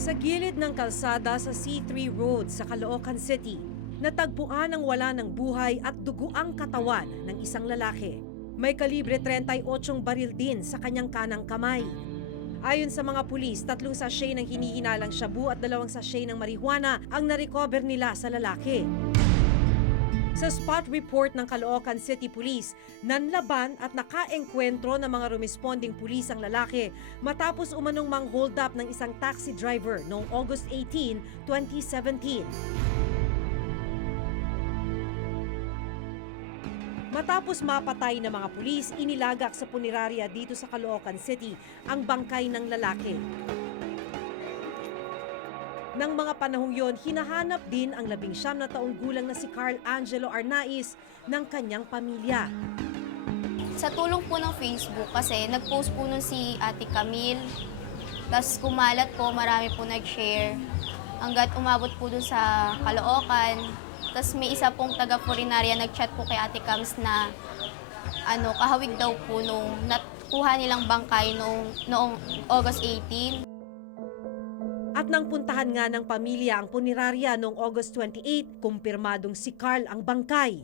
Sa gilid ng kalsada sa C3 Road sa Caloocan City, natagpuan ang wala ng buhay at duguang katawan ng isang lalaki. May kalibre 38 baril din sa kanyang kanang kamay. Ayon sa mga pulis, 3 sachet ng hinihinalang shabu at 2 sachet ng marijuana ang narecover nila sa lalaki. Sa spot report ng Caloocan City Police, nanlaban at nakaengkwentro ng mga rumesponding pulis ang lalaki matapos umanong mang-hold up ng isang taxi driver noong August 18, 2017. Matapos mapatay ng mga pulis, inilagak sa punerarya dito sa Caloocan City ang bangkay ng lalaki. Nang mga panahong yon, hinahanap din ang 19 na taong gulang na si Carl Angelo Arnaiz ng kanyang pamilya. Sa tulong po ng Facebook kasi nag-post po nun si Ate Camille, tapos kumalat po, marami po nag-share hanggat umabot po dun sa Caloocan. Tapos may isa pong taga-Purinarya nag-chat po kay Ate Cams na kahawig daw po nung nakuha nilang bangkay noong August 18. At nang puntahan nga ng pamilya ang punerarya noong August 28, kumpirmadong si Carl ang bangkay.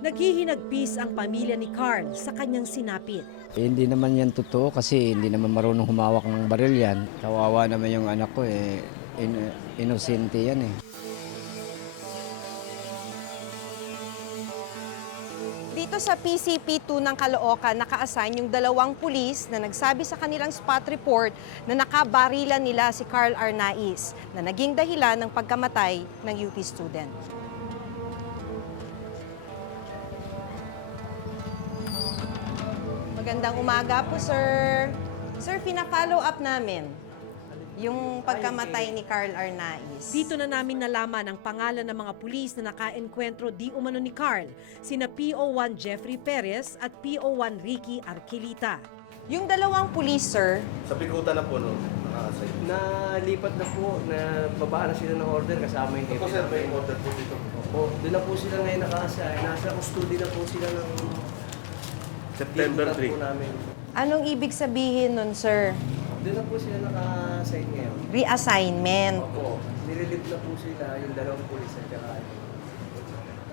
Naghihinagpis ang pamilya ni Carl sa kanyang sinapit. Hindi naman yan totoo kasi hindi naman marunong humawak ng baril yan. Kawawa naman yung anak ko inosente yan eh. Dito sa PCP2 ng Caloocan, naka-assign yung 2 pulis na nagsabi sa kanilang spot report na nakabarilan nila si Carl Arnaiz na naging dahilan ng pagkamatay ng UP student. Magandang umaga po, sir. Sir, pina-follow up namin yung pagkamatay ni Carl Arnaiz. Dito na namin nalaman ang pangalan ng mga pulis na naka-enkwentro di umano ni Carl, sina PO1 Jeffrey Perez at PO1 Ricky Arquilita. Yung 2 pulis, sir, Sa Bikutan na po, no? Nakasay. Nalipat na po, na babaan na sila ng order kasama yung Ito, sir, may order po dito. Opo, doon na po sila ngayon nakaasay. Nasa custody na po sila ng September dito na 3. po namin. anong ibig sabihin nun, sir? Doon na po sila naka-assign ngayon. Reassignment. Opo, nililip na po sila yung 2 pulis at saka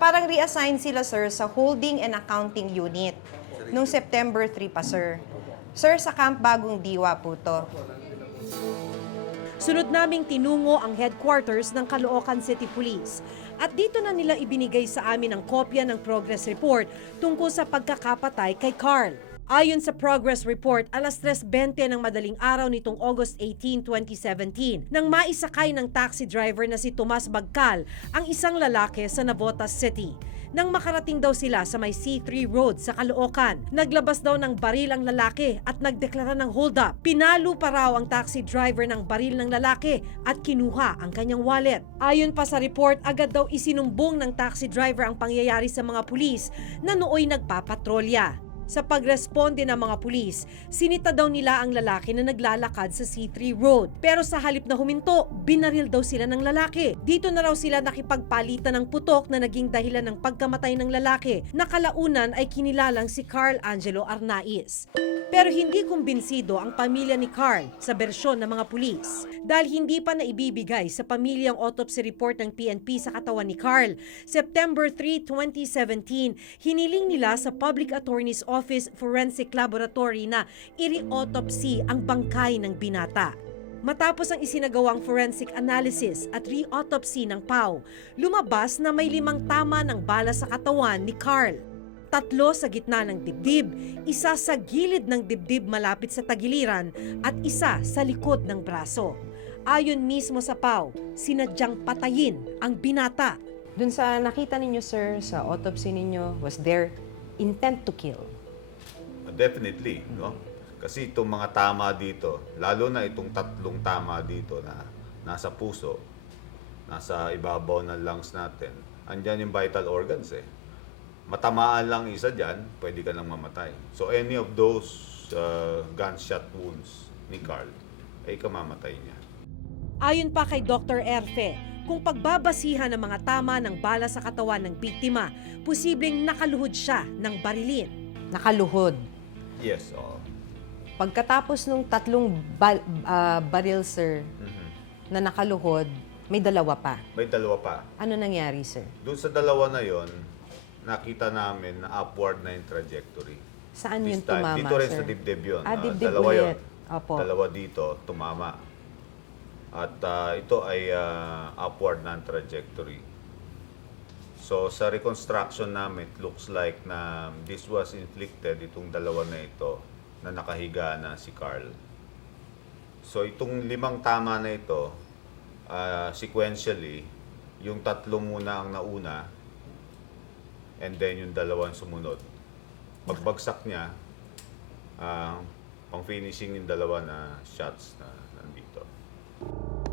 Parang reassign sila, sir, sa holding and accounting unit nung September 3 pa, sir. Sir, sa Camp Bagong Diwa po to. Sunod naming tinungo ang headquarters ng Caloocan City Police. At dito na nila ibinigay sa amin ang kopya ng progress report tungkol sa pagkakapatay kay Carl. Ayon sa progress report, alas 3:20 ng madaling araw nitong August 18, 2017, nang maisakay ng taxi driver na si Tomas Bagcal ang isang lalaki sa Navotas City. Nang makarating daw sila sa may C3 Road sa Caloocan, naglabas daw ng baril ang lalaki at nagdeklara ng hold-up. Pinalo pa raw ang taxi driver ng baril ng lalaki at kinuha ang kanyang wallet. Ayon pa sa report, agad daw isinumbong ng taxi driver ang pangyayari sa mga pulis na nooy nagpapatrolya. Sa pagresponde ng mga pulis, sinita daw nila ang lalaki na naglalakad sa C3 Road. Pero sa halip na huminto, binaril daw sila ng lalaki. Dito na raw sila nakipagpalitan ng putok na naging dahilan ng pagkamatay ng lalaki na kalaunan ay kinilalang si Carl Angelo Arnaiz. Pero hindi kumbinsido ang pamilya ni Carl sa bersyon ng mga pulis. Dahil hindi pa naibibigay sa pamilya ang autopsy report ng PNP sa katawan ni Carl, September 3, 2017, hiniling nila sa Public Attorney's Office Forensic Laboratory na i-autopsy ang bangkay ng binata. Matapos ang isinagawang forensic analysis at re-autopsy ng PAW, lumabas na may 5 tama ng bala sa katawan ni Carl. 3 sa gitna ng dibdib, 1 sa gilid ng dibdib malapit sa tagiliran at 1 sa likod ng braso. Ayon mismo sa PAW, sinadyang patayin ang binata. Dun sa nakita ninyo, sir, sa autopsy ninyo, was there intent to kill? Definitely, no? Kasi itong mga tama dito, lalo na itong 3 tama dito na nasa puso, nasa ibabaw ng lungs natin, andyan yung vital organs eh. Matamaan lang isa dyan, pwede ka nang mamatay. So any of those gunshot wounds ni Carl, ay kamamatay niya. Ayon pa kay Dr. Erfe, kung pagbabasihan ng mga tama ng bala sa katawan ng biktima, posibleng nakaluhod siya ng barilin. Nakaluhod. Yes, oo. Pagkatapos nung 3 baril, sir, na nakaluhod, may dalawa pa. May dalawa pa. Ano nangyari, sir? Doon sa dalawa na yon, nakita namin na upward na yung trajectory. Saan This yun time, tumama, dito rin sir? sa dibdib yun. Dibdib Dalawa ulit. yun. Opo. Dalawa dito, tumama. At ito ay upward na ang trajectory. So sa reconstruction namin, it looks like na this was inflicted, itong dalawa na ito, na nakahiga na si Carl. So itong 5 tama na ito, sequentially, yung 3 muna ang nauna, and then yung 2 ang sumunod. Pagbagsak niya, pang-finishing yung 2 na shots na nandito.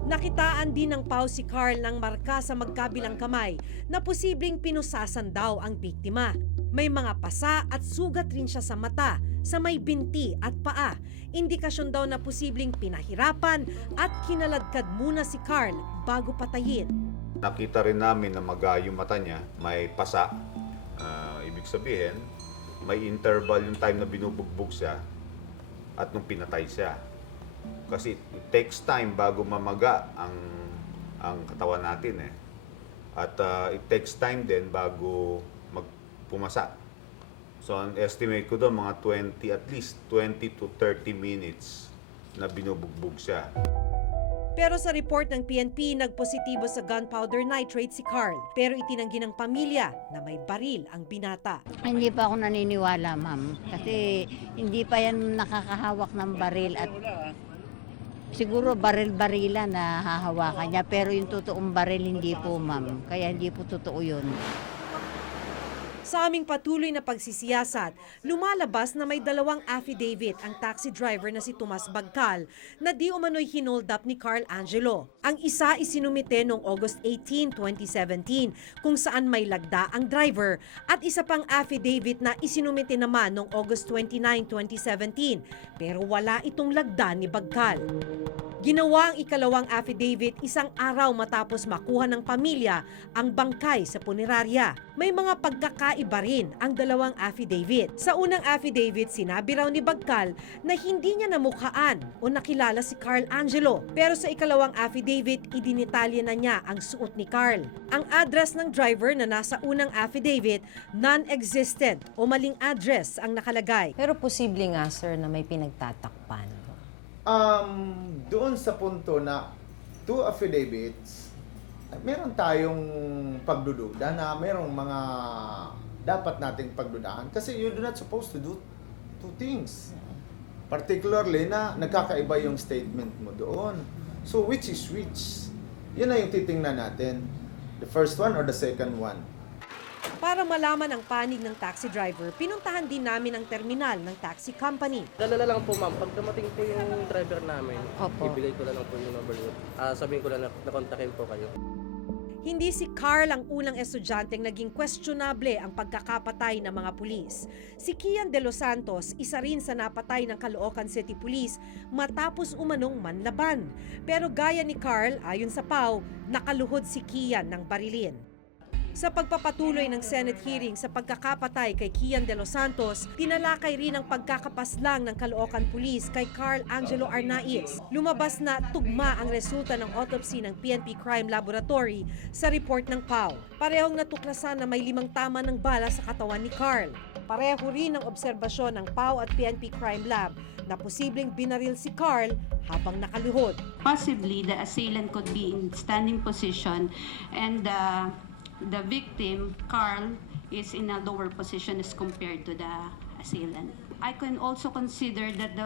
Nakitaan din ng PAO si Carl ng marka sa magkabilang kamay na posibleng pinusasan daw ang biktima. May mga pasa at sugat rin siya sa mata, sa may binti at paa. Indikasyon daw na posibleng pinahirapan at kinaladkad muna si Carl bago patayin. Nakita rin namin na maga yung mata niya, may pasa. Ibig sabihin, may interval yung time na binubugbog siya at nung pinatay siya. Kasi it takes time bago mamaga ang katawan natin eh. At it takes time din bago pumasa. So ang estimate ko doon mga at least 20 to 30 minutes na binubugbog siya. Pero sa report ng PNP, nagpositibo sa gunpowder nitrate si Carl. Pero itinanggi ng pamilya na may baril ang binata. Hindi pa ako naniniwala, ma'am. Kasi hindi pa yan nakakahawak ng baril at siguro baril-barila na hahawakan niya. Pero yung totoong baril hindi po, ma'am. Kaya hindi po totoo yun. Sa aming patuloy na pagsisiyasat, lumalabas na may 2 affidavit ang taxi driver na si Tomas Bagcal na di umano'y hinold up ni Carl Angelo. Ang isa isinumite noong August 18, 2017 kung saan may lagda ang driver at isa pang affidavit na isinumite naman noong August 29, 2017 pero wala itong lagda ni Bagcal. Ginawa ang ikalawang affidavit 1 araw matapos makuha ng pamilya ang bangkay sa punerarya. May mga pagkakaiba rin ang 2 affidavit. Sa unang affidavit, sinabi raw ni Bagcal na hindi niya namukhaan o nakilala si Carl Angelo. Pero sa ikalawang affidavit, idinitalya na niya ang suot ni Carl. Ang address ng driver na nasa unang affidavit, non-existent o maling address ang nakalagay. Pero posible nga, sir, na may pinagtatakpan. Doon sa punto na 2 affidavits, meron tayong pagdududa na merong mga dapat nating pagdudahan kasi you're not supposed to do 2 things. Particularly na nagkakaiba yung statement mo doon. So which is which? Yun na yung titingnan natin. The first one or the second one? Para malaman ang panig ng taxi driver, pinuntahan din namin ang terminal ng taxi company. Dalala lang po, ma'am. Pag dumating po yung driver namin, Opo. ibigay ko lang po yung number niyo. Sabihin ko lang na nakontakin po kayo. Hindi si Carl ang unang estudyanteng naging questionable ang pagkakapatay ng mga pulis. Si Kian De Los Santos, isa rin sa napatay ng Caloocan City Police matapos umanong manlaban. Pero gaya ni Carl, ayon sa PAO, nakaluhod si Kian ng barilin. Sa pagpapatuloy ng Senate hearing sa pagkakapatay kay Kian De Los Santos, tinalakay rin ang pagkakapaslang ng Caloocan Police kay Carl Angelo Arnaiz. Lumabas na tugma ang resulta ng autopsy ng PNP Crime Laboratory sa report ng PAO. Parehong natuklasan na may 5 tama ng bala sa katawan ni Carl. Pareho rin ang obserbasyon ng PAO at PNP Crime Lab na posibleng binaril si Carl habang nakaluhod. Possibly, the assailant could be in standing position and the victim, Carl, is in a lower position as compared to the assailant. I can also consider that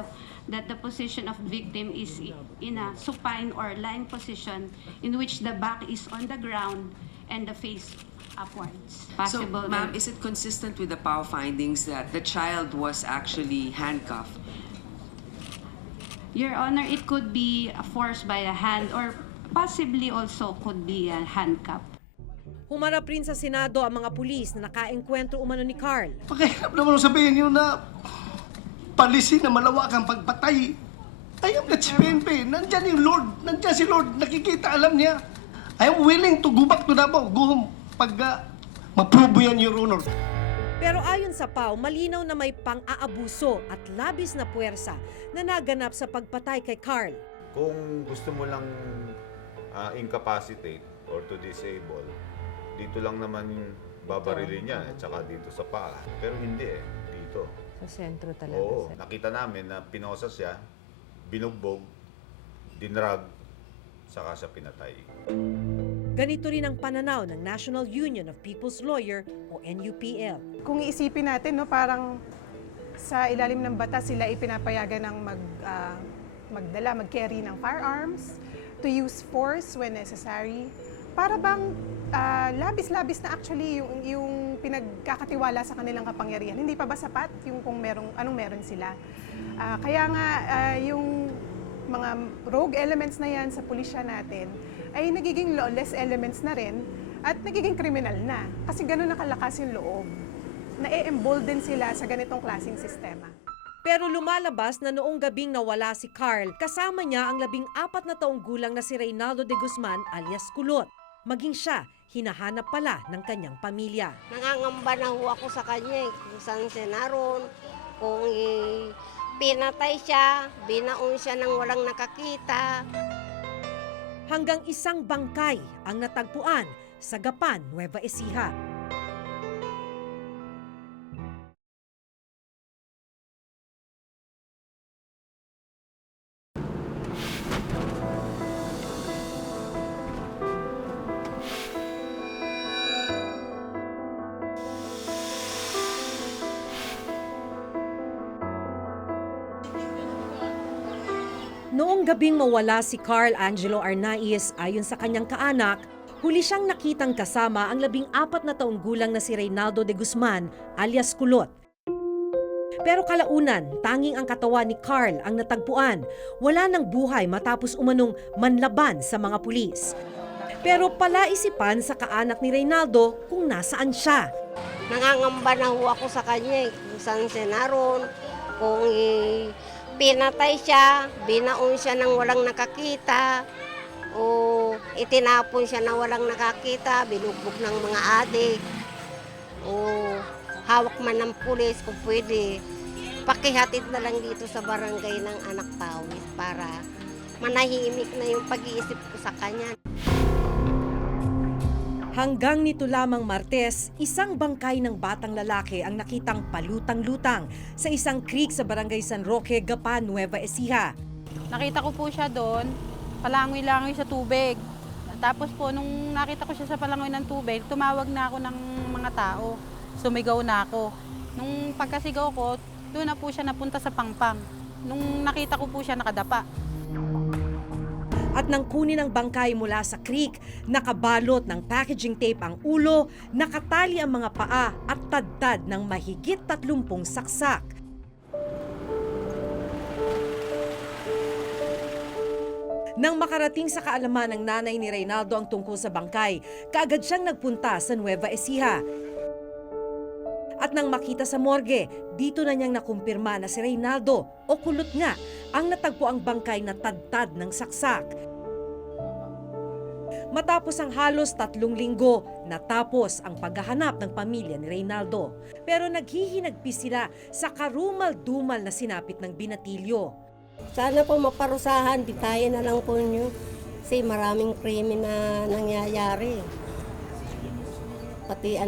the position of victim is in a supine or lying position in which the back is on the ground and the face upwards. Possible. So, ma'am, is it consistent with the PAO findings that the child was actually handcuffed? Your Honor, it could be forced by a hand or possibly also could be a handcuff. Humarap rin sa Senado ang mga pulis na nakaengkwentro umano ni Carl. Pakihap naman sabihin nyo na palisi na malawak ang pagpatay. I am not PNP. Nandyan yung Lord. Nandyan si Lord. Nakikita, alam niya. I am willing to go back to Davao. Go pag ma-prove yan, Your Honor. Pero ayon sa PAO, malinaw na may pang-aabuso at labis na puwersa na naganap sa pagpatay kay Carl. Kung gusto mo lang incapacitate or to disable, dito lang naman babarilin niya at saka dito sa paa. Pero hindi dito. Sa sentro talaga. Oo, nakita namin na pinosa siya, binugbog, dinrag, saka siya pinatay. Ganito rin ang pananaw ng National Union of People's Lawyer o NUPL. Kung iisipin natin, no, parang sa ilalim ng batas sila ipinapayagan ng magdala, mag-carry ng firearms, to use force when necessary. Para bang labis-labis na actually yung pinagkakatiwala sa kanilang kapangyarihan. Hindi pa ba sapat yung kung anong meron sila? Kaya nga yung mga rogue elements na yan sa pulisya natin ay nagiging lawless elements na rin at nagiging kriminal na. Kasi gano'n nakalakas yung loob. Na-embolden sila sa ganitong klaseng sistema. Pero lumalabas na noong gabing nawala si Carl, kasama niya ang 14 na taong gulang na si Reynaldo de Guzman alias Kulot. Maging siya, hinahanap pala ng kanyang pamilya. Nangangamba na ho ako sa kanya kung saan siya naroon, kung pinatay siya, binaon siya nang walang nakakita. Hanggang isang bangkay ang natagpuan sa Gapan, Nueva Ecija. Noong gabing mawala si Carl Angelo Arnaiz, ayon sa kanyang kaanak, huli siyang nakitang kasama ang 14 na taong gulang na si Reynaldo de Guzman alias Kulot. Pero kalaunan, tanging ang katawan ni Carl ang natagpuan. Wala nang buhay matapos umanong manlaban sa mga pulis. Pero palaisipan sa kaanak ni Reynaldo kung nasaan siya. Nangangamba na ho ako sa kanya kung saan siya naroon, kung pinatay siya, binaon siya nang walang nakakita, o itinapon siya na walang nakakita, binugbog ng mga adik, o hawak man ng pulis kung pwede. Pakihatid na lang dito sa barangay ng Anak Pawis para manahimik na yung pag-iisip ko sa kanya. Hanggang nito lamang Martes, isang bangkay ng batang lalaki ang nakitang palutang-lutang sa isang creek sa barangay San Roque, Gapan, Nueva Ecija. Nakita ko po siya doon, palangoy-langoy sa tubig. Tapos po, nung nakita ko siya sa palangoy ng tubig, tumawag na ako ng mga tao. Sumigaw na ako. Nung pagkasigaw ko, doon na po siya napunta sa pangpang. Nung nakita ko po siya nakadapa. At nang kunin ang bangkay mula sa creek, nakabalot ng packaging tape ang ulo, nakatali ang mga paa at tadtad ng mahigit 30 saksak. Nang makarating sa kaalaman ng nanay ni Reynaldo ang tungkol sa bangkay, kaagad siyang nagpunta sa Nueva Ecija. At nang makita sa morgue, dito na niyang nakumpirma na si Reynaldo o Kulot nga ang natagpo ang bangkay na tadtad ng saksak. Matapos ang halos 3 linggo, natapos ang paghahanap ng pamilya ni Reynaldo. Pero naghihinagpis sila sa karumal-dumal na sinapit ng binatilyo. Sana po maparusahan, bitayan na lang po niyo. Kasi maraming krimen na nangyayari. Pati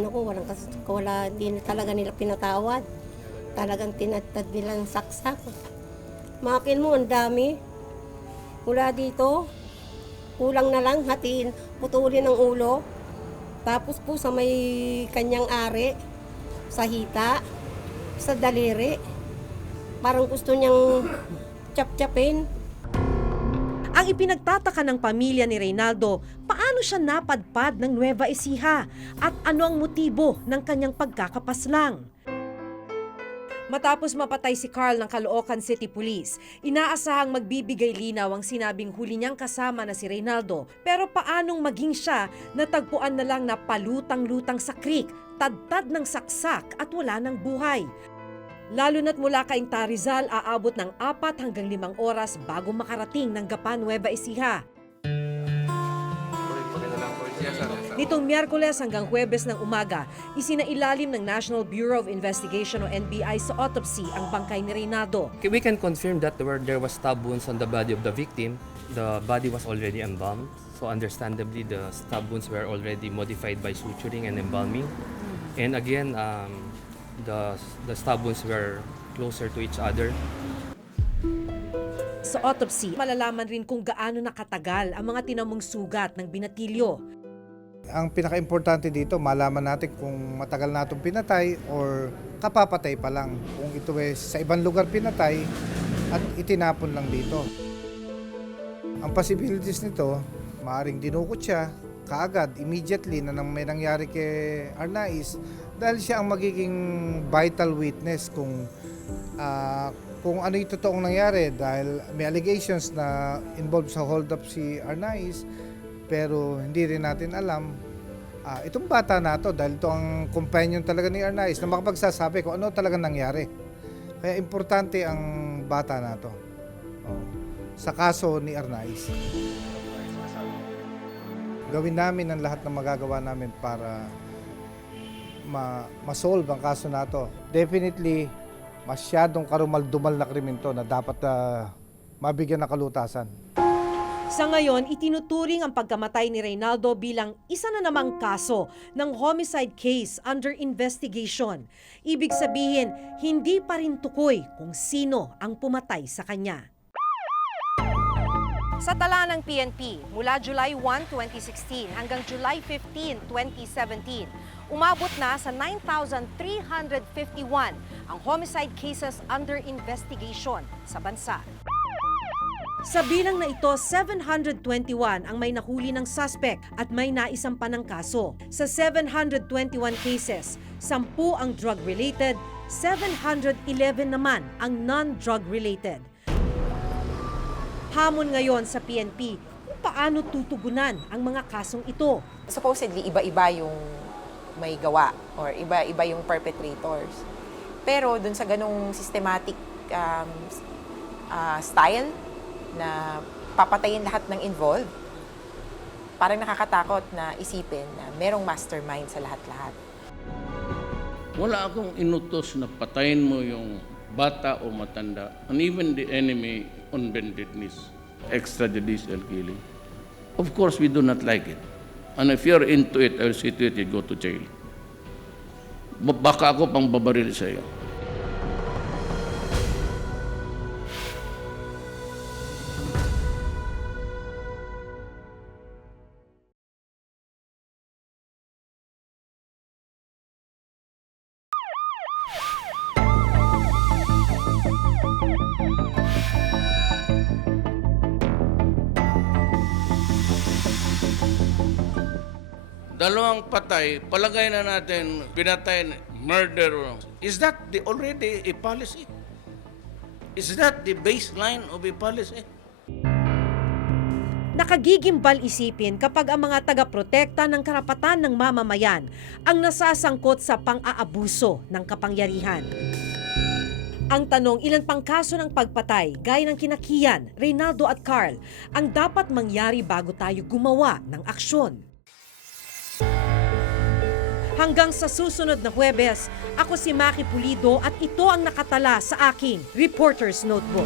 wala din talaga nila pinatawad. Talagang tinatad nila ng saksak. Makin mo, ang dami. Mula dito, kulang na lang, hatiin, putulin ang ulo. Tapos po sa may kanyang ari, sa hita, sa daliri. Parang gusto niyang chap-chapin. Ang ipinagtataka ng pamilya ni Reynaldo, paano siya napadpad ng Nueva Ecija at ano ang motibo ng kanyang pagkakapaslang. Matapos mapatay si Carl ng Caloocan City Police, inaasahang magbibigay linaw ang sinabing huli niyang kasama na si Reynaldo. Pero paanong maging siya natagpuan na lang na palutang-lutang sa creek, tadtad ng saksak at wala ng buhay? Lalo na't mula Cainta Rizal, aabot ng 4 hanggang 5 oras bago makarating ng Gapan, Nueva Ecija. Nitong Miyerkules hanggang Huwebes ng umaga, isinailalim ng National Bureau of Investigation o NBI sa autopsy ang bangkay ni Reynaldo. We can confirm that there was stab wounds on the body of the victim. The body was already embalmed. So understandably, the stab wounds were already modified by suturing and embalming. And again, the stab wounds were closer to each other. Sa autopsy, malalaman rin kung gaano nakatagal ang mga tinamong sugat ng binatilyo. Ang pinaka-importante dito, malaman natin kung matagal na itong pinatay or kapapatay pa lang. Kung ito ay sa ibang lugar pinatay at itinapon lang dito. Ang possibilities nito, maaaring dinukot siya kaagad, immediately na may nangyari kay Arnaiz dahil siya ang magiging vital witness kung ano yung totoong nangyari dahil may allegations na involved sa hold-up si Arnaiz pero hindi rin natin alam itong bata na to dahil ito ang companion talaga ni Arnaiz na makapagsasabi kung ano talaga nangyari. Kaya importante ang bata na to sa kaso ni Arnaiz. Gawin namin ang lahat ng magagawa namin para ma-solve ang kaso na to. Definitely, masyadong karumal-dumal na krimen to na dapat mabigyan ng kalutasan. Sa ngayon, itinuturing ang pagkamatay ni Reynaldo bilang isa na namang kaso ng homicide case under investigation. Ibig sabihin, hindi pa rin tukoy kung sino ang pumatay sa kanya. Sa tala ng PNP, mula July 1, 2016 hanggang July 15, 2017, umabot na sa 9,351 ang homicide cases under investigation sa bansa. Sa bilang na ito, 721 ang may nahuli ng suspect at may naisampa ng kaso. Sa 721 cases, 10 ang drug-related, 711 naman ang non-drug-related. Hamon ngayon sa PNP kung paano tutugunan ang mga kasong ito. Supposedly, iba-iba yung may gawa or iba-iba yung perpetrators. Pero dun sa ganong systematic style na papatayin lahat ng involved, parang nakakatakot na isipin na merong mastermind sa lahat-lahat. Wala akong inutos na patayin mo yung bata o matanda, and even the enemy on bendedness, extrajudicial killing. Of course, we do not like it. And if you're into it, I'll see to it, you go to jail. Baka ako pang babaril sa iyo. Dalawang patay, palagay na natin, pinatay, murder. Is that already a policy? Is that the baseline of a policy? Nakagigimbal isipin kapag ang mga taga-protekta ng karapatan ng mamamayan ang nasasangkot sa pang-aabuso ng kapangyarihan. Ang tanong, ilan pang kaso ng pagpatay, gaya ng kina Kian, Reynaldo at Carl, ang dapat mangyari bago tayo gumawa ng aksyon? Hanggang sa susunod na Huwebes, ako si Maki Pulido at ito ang nakatala sa aking Reporter's Notebook.